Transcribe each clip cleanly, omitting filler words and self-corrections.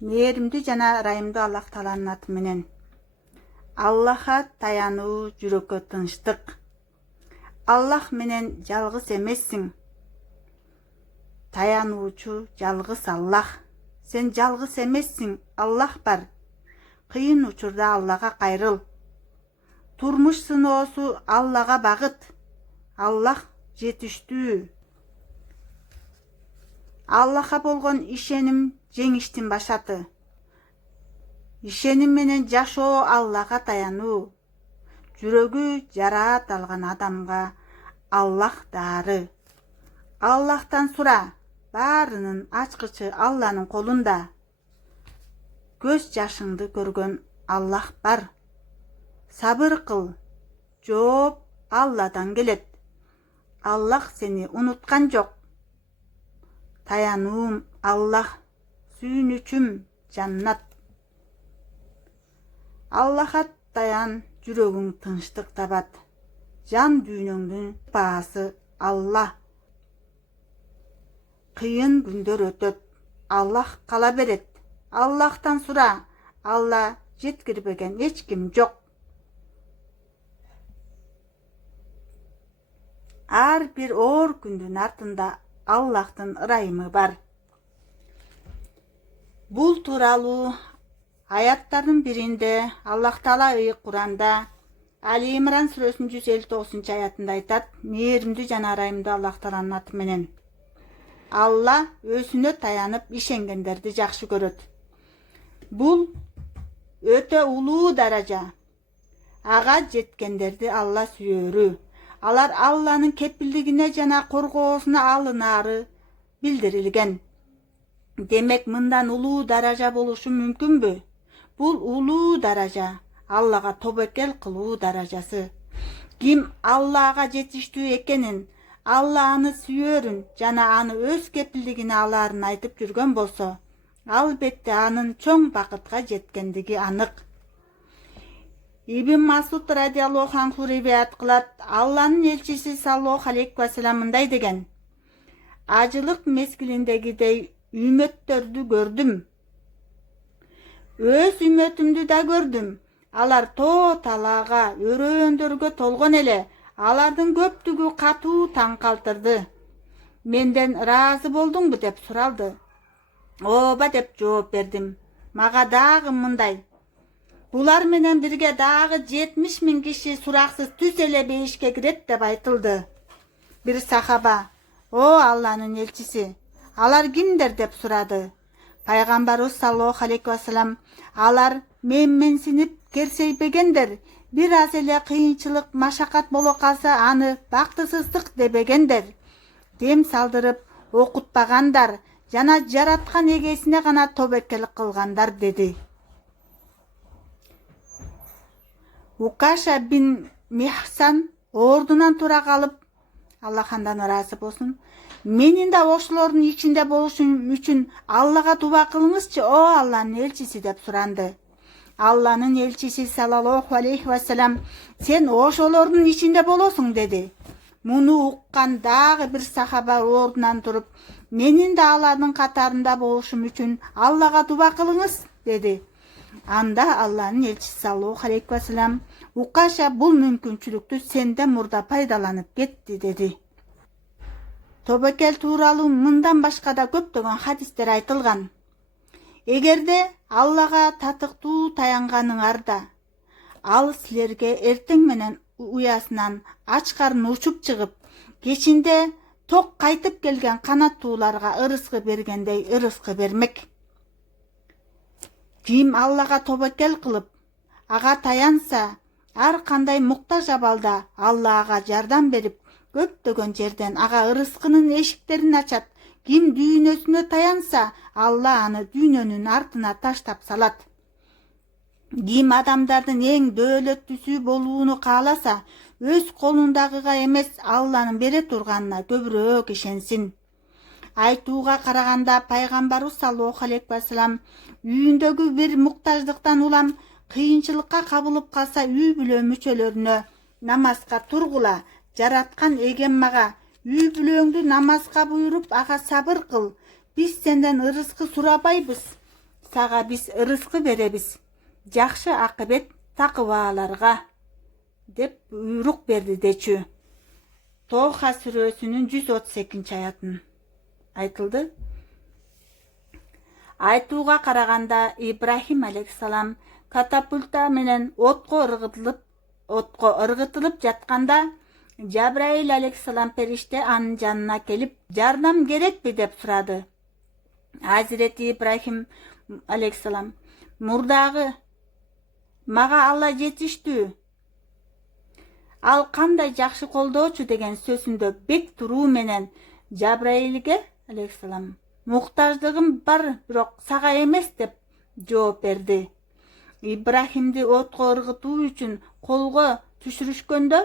Мээримдүү жана ырайымдуу Аллах Тааланын аты менен. Аллахка таянуу жүрөккө тынчтык. Аллах менен жалгыз эмессиң. Таянуучу жалгыз Аллах. Сен жалгыз эмессиң, Аллах бар. Кыйын учурда Аллага кайрыл. Турмуш сыноосу Аллага багыт. Аллах жетиштүү. Аллахка болгон ишеним жеңиштин башаты. Ишеним менен жашоо Аллага таянуу. Жүрөгү жараат алган адамга Аллах дары. Аллахтан сура. Баарынын ачкычы Алланын колунда. Көз жашыңды көргөн Аллах бар. Сабыр кыл. Жооп Алладан келет. Аллах сени унуткан жок. Таянуум Аллах, сүйүнүчүм жаннат. Аллахка таян, жүрөгүң тынчтык табат. Жан дүйнөңдүн баасы Аллах. Кыйын күндөр өтөт. Аллах кала берет. Аллахтан сура. Алла жеткирбеген эч ким жок. Ар бир оор күндүн артында Аллахтын ырайымы бар. Бул тууралуу аяттардын биринде Аллах Таала Куранда Али Имран сүрөсүнүн 159 аятында айтат: Мээримдүү жана ырайымдуу Аллах Тааланын аты менен. Алла өзүнө таянып ишенгендерди жакшы көрөт. Бул өтө улуу даража. Ага жеткендерди Алла сүйөрү. Алар Алланын кепилдигине жана коргоосуна алынаары билдирилген. Демек, мындан улуу даража болушу мүмкүнбү? Бул улуу даража, Аллага тобокел кылуу даражасы. Ким Аллага жетиштүү экенин, Алла аны сүйөрүн жана аны өз кепилдигине алаарын айтып жүргөн болсо, албетте анын чоң бакытка жеткендиги анык. Ибн Масуд радиаллаху анху риваят кылат: Алланын элчиси саллаллаху алейхи ва саллям мындай деген: Ажылык мезгилиндегидей үммөттөрдү көрдүм. Өз үммөтүмдү да көрдүм. Алар тоо талаага, өрөөндөргө толгон эле. Алардын көптүгү катуу таң калтырды. Менден ыраазы болдуңбу деп суралды. Ооба деп жооп бердим. Мага дагы мындай: Булар менен бирге дагы 70 000 киши сураксыз түз эле бейишке кирет деп айтылды. Бир сахаба: О Алланын элчиси, алар кимдер деп сурады. Пайгамбарыбыз саллаллаху алейхи ва саллям: Алар менсинип керсейбегендер, бир аз эле кыйынчылык, машакат боло калса аны бактысыздык дебегендер. Дем салдырып окутпагандар жана жараткан эгесине гана тобокел кылгандар деди. Укаша бин Михсан ордунан тура калып, Аллах андан ыраазы болсун, менин да ошолордун ичинде болушум үчүн Аллага дуба кылыңызчы, о Алланын элчиси деп суранды. Алланын элчиси саллаллаху алейхи ва саллям: Сен ошолордун ичинде болосуң деди. Муну уккан дагы бир сахаба ордунан туруп, менин да алардын катарында болушум үчүн Аллага дуба кылыңыз деди. Анда Алланын элчиси саллаллаху алейхи ва саллям: Укаша бул мүмкүнчүлүктү сенден мурда пайдаланып кетти деди. Тобокел тууралуу мындан башка да көптөгөн хадистер айтылган. Эгерде Аллага татыктуу таянганыңарда, ал силерге эртең менен уясынан ач карын учуп чыгып, кечинде ток кайтып келген канаттууларга ырыскы бергендей ырыскы бермек. Ким Аллага тобокел кылып, ага таянса, ар кандай муктаж абалда Алла ага жардам берип, көптөгөн жерден ага ырыскынын эшиктерин ачат. Ким дүйнөсүнө таянса, Алла аны дүйнөнүн артына таштап салат. Ким адамдардын эң дөөлөттүүсү болууну кааласа, өз колундагыга эмес Алланын бере турганына көбүрөөк ишенсин. Айтууга караганда пайгамбарыбыз саллаллаху алейхи ва саллям үйүндөгү бир муктаждыктан улам кыйынчылыкка кабылып калса, үй бүлө мүчөлөрүнө: намазга тургула, жараткан эген мага, үй бүлөңдү намазга буйруп ага сабыр кыл. Биз сенден ырыскы сурабайбыз. сага биз ырыскы беребиз, жакшы акыбет такыбаларга деп буйрук берди дечү. Тоха сүрөсүнүн 132 аятын айтылды. Айтууга караганда Ибрахим алейхиссалам катапульта менен отко ыргытылып жатканда Жабраил алейхиссалам периште анын жанына келип, жардам керекпи деп сурады. Азирети Ибрахим алейхиссалам, мурдагы мага Алла жетиштүү, ал кандай жакшы колдоочу деген сөзүндө бек туруу менен Жабраилге алейхиссалам муктаждыгым бар, бирок сага эмес деп жооп берди. Ибрахимди отко ыргытуу үчүн колго түшүрүшкөндө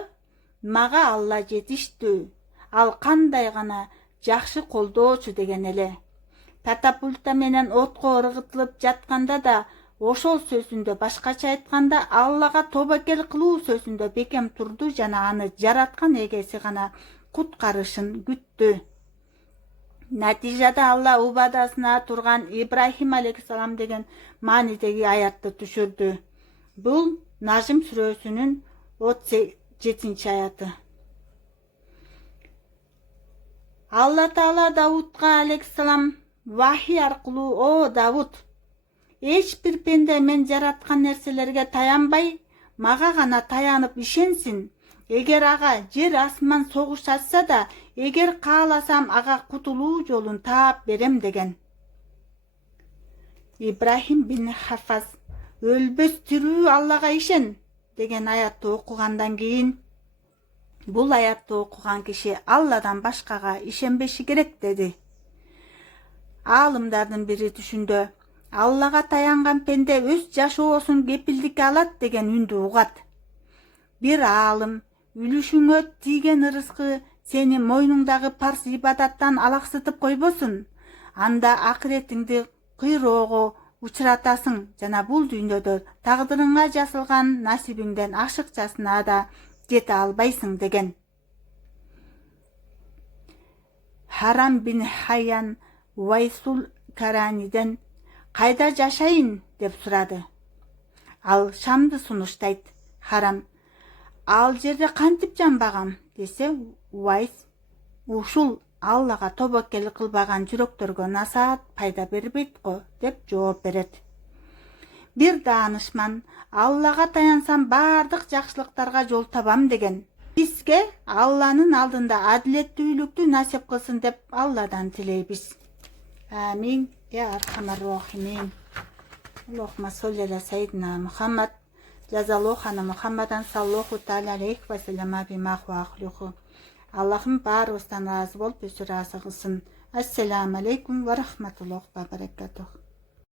мага Алла жетиштүү, ал кандай гана жакшы колдоочу деген эле. Катапульта менен отко ыргытылып жатканда да ошол сөзүндө, башкача айтканда Аллага тобокел кылуу сөзүндө бекем турду жана аны жараткан эгеси гана куткарышын күттү. Натыйжада Алла убадасына турган Ибрахим алейхиссалам деген маанидеги аятты түшүрдү. Бул Нажым сүрөсүнүн 37 аяты. Алла Таала Давудга алейхиссалам вахий аркылуу: "О Давуд, эч бир пенде мен жараткан нерселерге таянбай, мага гана таянып ишенсин. Эгер ага жер асман согуш ачса да, эгер кааласам ага кутулуу жолун таап берем" деген. Ибрахим бин Хафаз өлбөс тирүү Аллага ишен деген аятты окугандан кийин, бул аятты окуган киши Алладан башкага ишенбеши керек деди. Аалымдардын бири түшүндө Аллага таянган пенде өз жашоосун кепилдикке алат деген үндү угат. Бир аалым: "Үлүшүңө тийген ырыскы сени мойнуңдагы парз ибадаттан алаксытып койбосун. Анда акыретиңди кыйроого учуратасың жана бул дүйнөдө тагдырыңа жазылган насибиңден ашыкчасына да жете албайсың" деген. Харам бин Хайян Вайсул Караниден "Кайда жашайын?" деп сурады. Ал Шамды сунуштайт. Харам: "Ал жерде кантип жанбагам?" десе, Вайс: "Ушул Аллага тобокел кылбаган жүрөктөргө насаат пайда бербейт го" деп жооп берет. Бир даанышман: "Аллага таянсам бардык жакшылыктарга жол табам" деген. Бизге Алланын алдында адилеттүүлүктү насип кылсын деп Алладан тилейбиз. Амин. Я архамар рахимин. Аллахумма солли аля сайидина Мухаммад. Жазалохана Мухаммадан саллаху таала алейхи ва саллама бима хуа ахлуху. Аллахым баарыбыздан разы болуп, өзү разы кылсын. Ассаламу алейкум ва рахматуллахи ва баракатух.